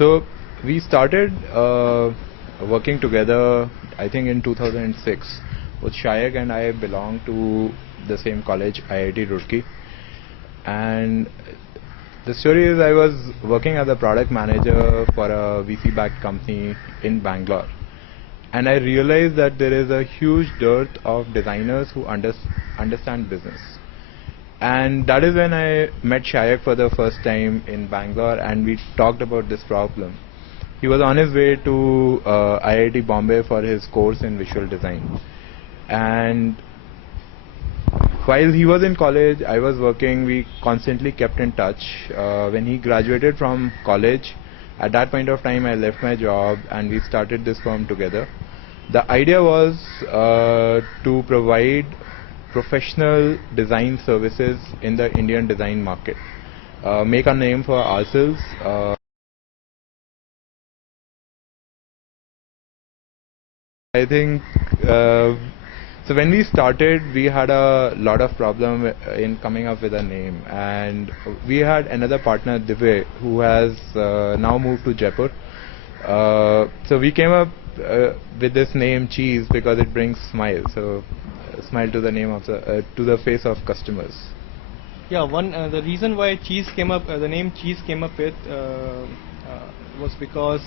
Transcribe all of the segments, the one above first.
So we started working together, I think in 2006. Both Shayak and I belong to the same college, IIT Roorkee. And the story is, I was working as a product manager for a VC-backed company in Bangalore. And I realized that there is a huge dearth of designers who understand business. And that is when I met Shayak for the first time in Bangalore, and we talked about this problem. He was on his way to IIT Bombay for his course in visual design. And while he was in college, I was working, we constantly kept in touch. When he graduated from college, at that point of time I left my job and we started this firm together. The idea was to provide professional design services in the Indian design market. Make a name for ourselves. I think so when we started, we had a lot of problem in coming up with a name, and we had another partner, Divya, who has now moved to Jaipur. So we came up with this name Cheese because it brings smile. So smile to the name of the to the face of customers. Yeah, the reason why Cheese came up, the name Cheese came up with was because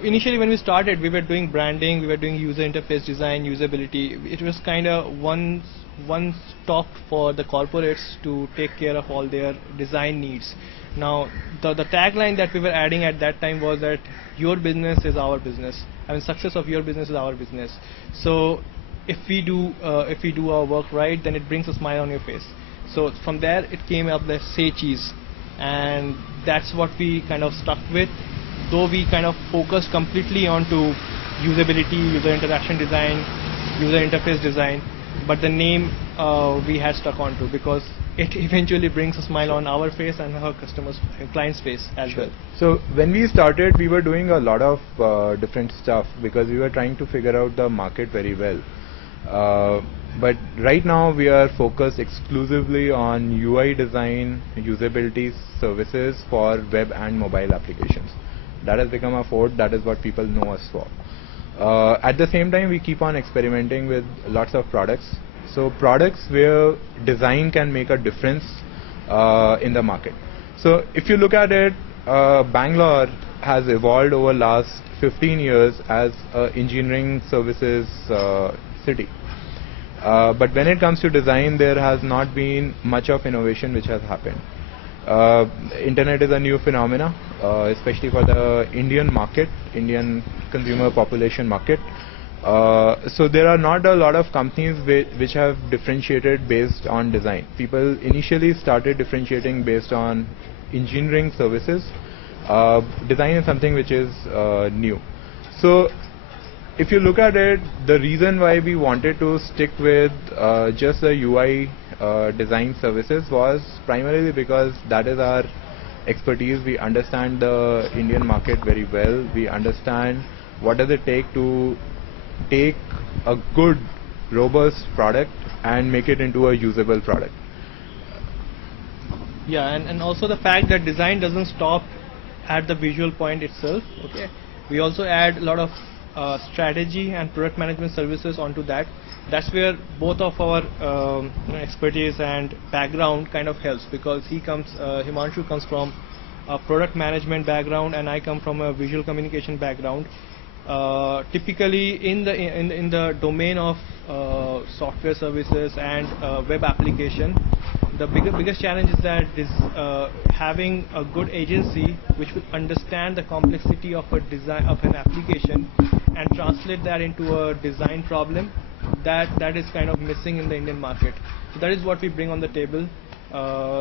initially when we started, we were doing branding, we were doing user interface design, usability. It was kind of one stop for the corporates to take care of all their design needs. Now, the tagline that we were adding at that time was that your business is our business. I mean, success of your business is our business. So if we do our work right, then it brings a smile on your face. So from there, it came up, let's say Cheese, and that's what we kind of stuck with. Though we kind of focused completely onto usability, user interaction design, user interface design, but the name we had stuck onto because it eventually brings a smile on our face and our customers' clients' face as well. So when we started, we were doing a lot of different stuff because we were trying to figure out the market very well. But right now we are focused exclusively on UI design, usability services for web and mobile applications. That has become a forte. That is what people know us for. At the same time, we keep on experimenting with lots of products. So products where design can make a difference in the market. So if you look at it, Bangalore has evolved over last 15 years as an engineering services city. But when it comes to design, there has not been much of innovation which has happened. Internet is a new phenomena, especially for the Indian market, Indian consumer population market. So there are not a lot of companies which have differentiated based on design. People initially started differentiating based on engineering services. Design is something which is new. So if you look at it, the reason why we wanted to stick with just the UI design services was primarily because that is our expertise. We understand the Indian market very well. We understand what does it take to take a good, robust product and make it into a usable product. Yeah, and also the fact that design doesn't stop at the visual point itself. Okay, we also add a lot of strategy and product management services onto that. That's where both of our expertise and background kind of helps, because Himanshu comes from a product management background and I come from a visual communication background. Typically in the domain of software services and web application, the biggest challenge is that having a good agency which will understand the complexity of a design of an application and translate that into a design problem, that is kind of missing in the Indian market. So that is what we bring on the table.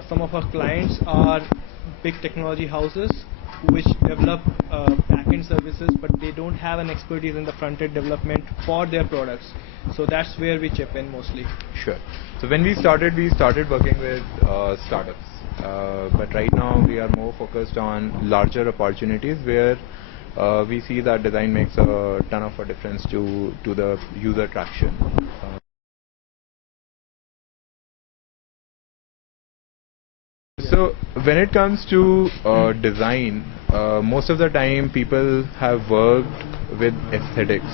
Some of our clients are big technology houses which develop back-end services, but they don't have an expertise in the front-end development for their products. So that's where we chip in mostly. Sure. So when we started working with startups. But right now we are more focused on larger opportunities where we see that design makes a ton of a difference to the user traction. So when it comes to design, most of the time people have worked with aesthetics,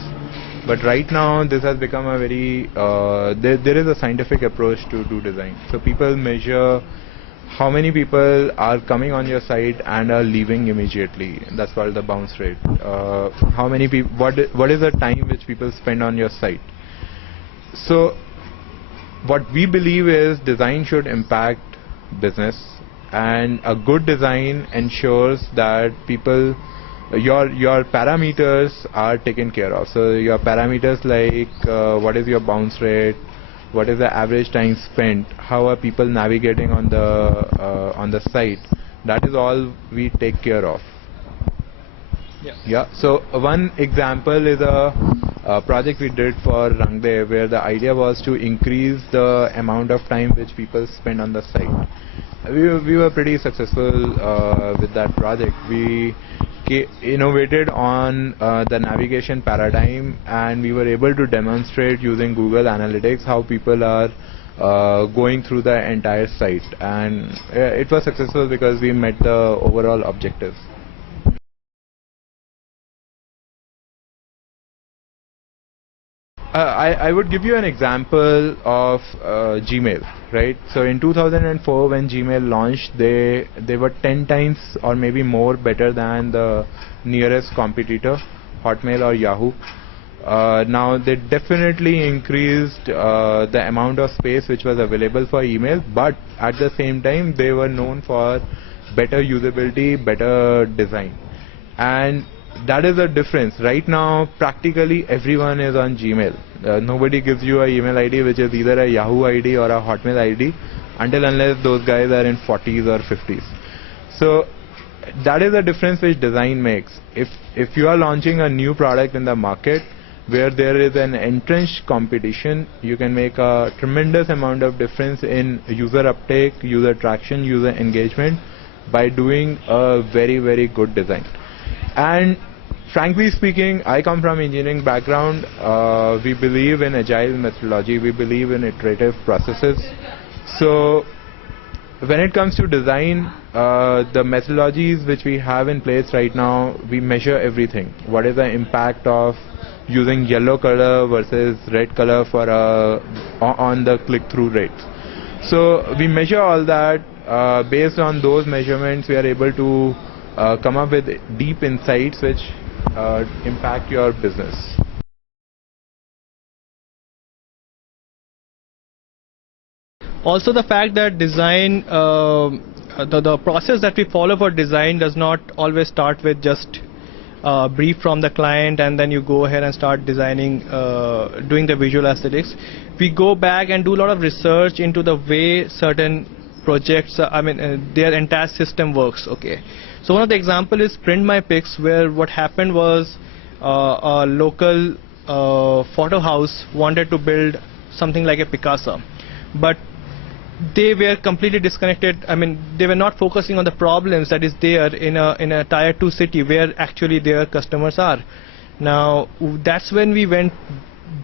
but right now this has become a very there is a scientific approach to do design. So people measure how many people are coming on your site and are leaving immediately. That's called the bounce rate. How many people? What is the time which people spend on your site? So what we believe is design should impact business, and a good design ensures that people, your parameters are taken care of. So your parameters like what is your bounce rate, what is the average time spent, how are people navigating on the site, that is all we take care of. Yeah. So one example is a project we did for Rangde, where the idea was to increase the amount of time which people spend on the site. We were pretty successful with that project. We innovated on the navigation paradigm, and we were able to demonstrate using Google Analytics how people are going through the entire site, and it was successful because we met the overall objectives. I would give you an example of Gmail, right? So in 2004 when Gmail launched, they were 10 times or maybe more better than the nearest competitor, Hotmail or Yahoo. Now they definitely increased the amount of space which was available for email, but at the same time they were known for better usability, better design. And that is the difference. Right now practically everyone is on Gmail. Nobody gives you an email ID which is either a Yahoo ID or a Hotmail ID until unless those guys are in 40s or 50s. So that is the difference which design makes. If you are launching a new product in the market where there is an entrenched competition, you can make a tremendous amount of difference in user uptake, user traction, user engagement by doing a very, very good design. And frankly speaking, I come from engineering background. We believe in agile methodology. We believe in iterative processes. So when it comes to design, the methodologies which we have in place right now, we measure everything. What is the impact of using yellow color versus red color for on the click-through rates? So we measure all that. Based on those measurements, we are able to come up with deep insights which impact your business. Also the fact that design, the process that we follow for design does not always start with just brief from the client and then you go ahead and start designing, doing the visual aesthetics. We go back and do a lot of research into the way certain projects, their entire system works. Okay. So one of the example is Print My Pics, where what happened was a local photo house wanted to build something like a Picasso, but they were completely disconnected. They were not focusing on the problems that is there in a tier 2 city where actually their customers are. Now that's when we went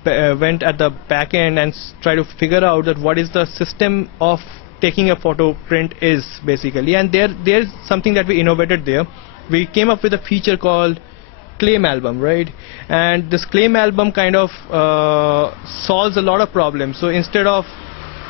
at the back end and try to figure out that what is the system of taking a photo print is basically, and there's something that we innovated there. We came up with a feature called claim album, right? And this claim album kind of solves a lot of problems. So instead of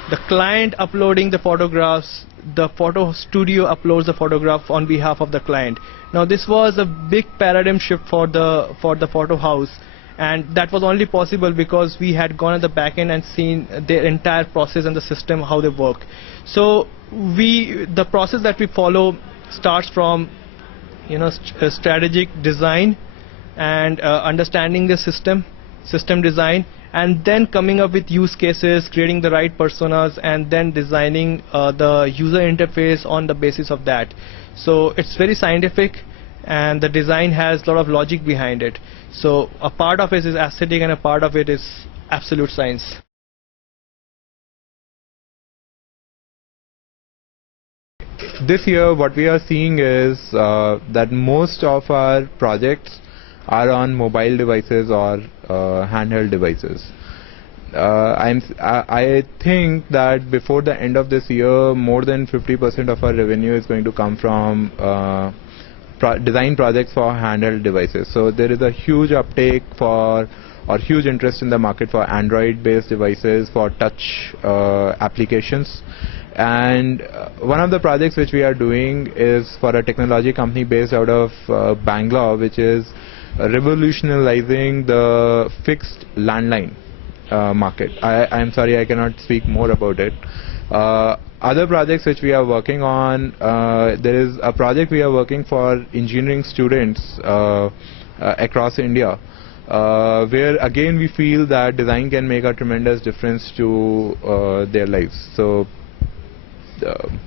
the client uploading the photographs, the photo studio uploads the photograph on behalf of the client. Now this was a big paradigm shift for the photo house, and that was only possible because we had gone at the back end and seen their entire process and the system, how they work. So the process that we follow starts from strategic design and understanding the system design, and then coming up with use cases, creating the right personas, and then designing the user interface on the basis of that. So it's very scientific, and the design has a lot of logic behind it. So a part of it is aesthetic and a part of it is absolute science. This year what we are seeing is that most of our projects are on mobile devices or handheld devices. I think that before the end of this year, more than 50% of our revenue is going to come from design projects for handheld devices. So there is a huge uptake for or huge interest in the market for Android based devices, for touch applications. And one of the projects which we are doing is for a technology company based out of Bangalore, which is revolutionizing the fixed landline market. I'm sorry, I cannot speak more about it. Other projects which we are working on, there is a project we are working for engineering students across India, where again we feel that design can make a tremendous difference to their lives. So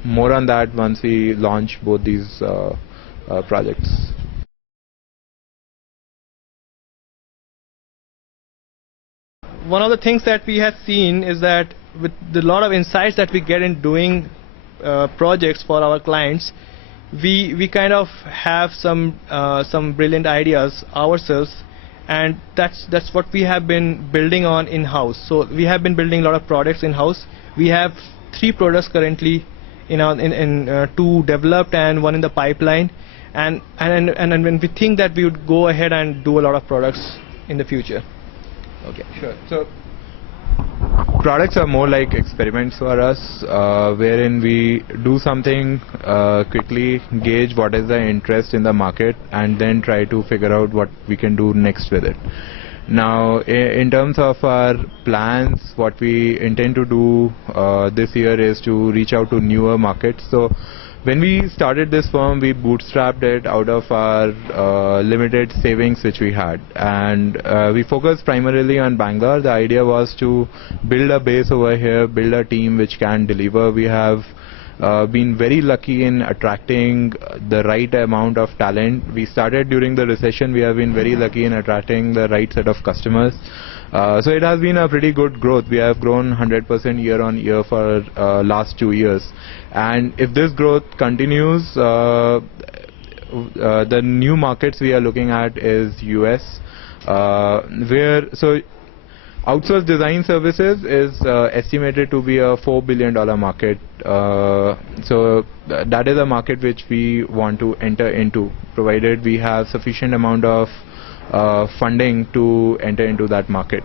more on that once we launch both these projects. One of the things that we have seen is that with the lot of insights that we get in doing projects for our clients, we kind of have some brilliant ideas ourselves, and that's what we have been building on in-house. So we have been building a lot of products in-house. We have 3 products currently in 2 developed and 1 in the pipeline, and when we think that we would go ahead and do a lot of products in the future. Okay, sure. So products are more like experiments for us, wherein we do something quickly, gauge what is the interest in the market, and then try to figure out what we can do next with it. Now, in terms of our plans, what we intend to do this year is to reach out to newer markets. So when we started this firm, we bootstrapped it out of our limited savings which we had, and we focused primarily on Bangalore. The idea was to build a base over here, build a team which can deliver. We have been very lucky in attracting the right amount of talent. We started during the recession. We have been very lucky in attracting the right set of customers. So it has been a pretty good growth. We have grown 100% year on year for last 2 years. And if this growth continues, the new markets we are looking at is US, where outsourced design services is estimated to be a $4 billion market. So that is a market which we want to enter into, provided we have sufficient amount of funding to enter into that market.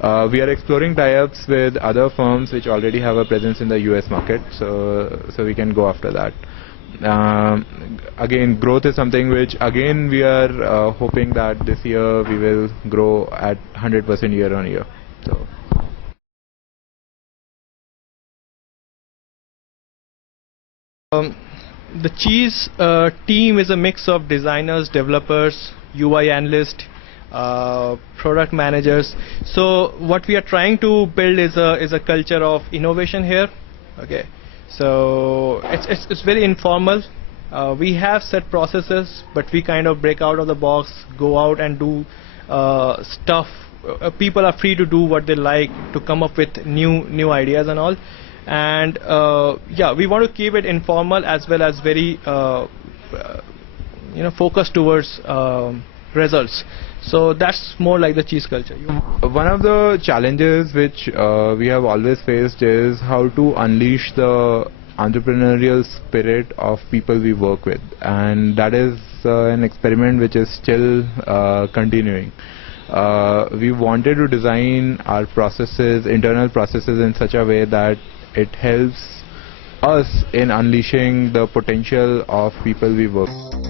We are exploring tie-ups with other firms which already have a presence in the US market, so we can go after that. Again, growth is something which again we are hoping that this year we will grow at 100% year on year. So the Cheese team is a mix of designers, developers, UI analysts, product managers. So what we are trying to build is a culture of innovation here. Okay, so it's very informal. We have set processes, but we kind of break out of the box, go out and do stuff. People are free to do what they like, to come up with new ideas and all. And yeah, we want to keep it informal as well as very focused towards results. So that's more like the Cheese culture. One of the challenges which we have always faced is how to unleash the entrepreneurial spirit of people we work with, and that is an experiment which is still continuing. We wanted to design our processes, internal processes, in such a way that it helps us in unleashing the potential of people we work with.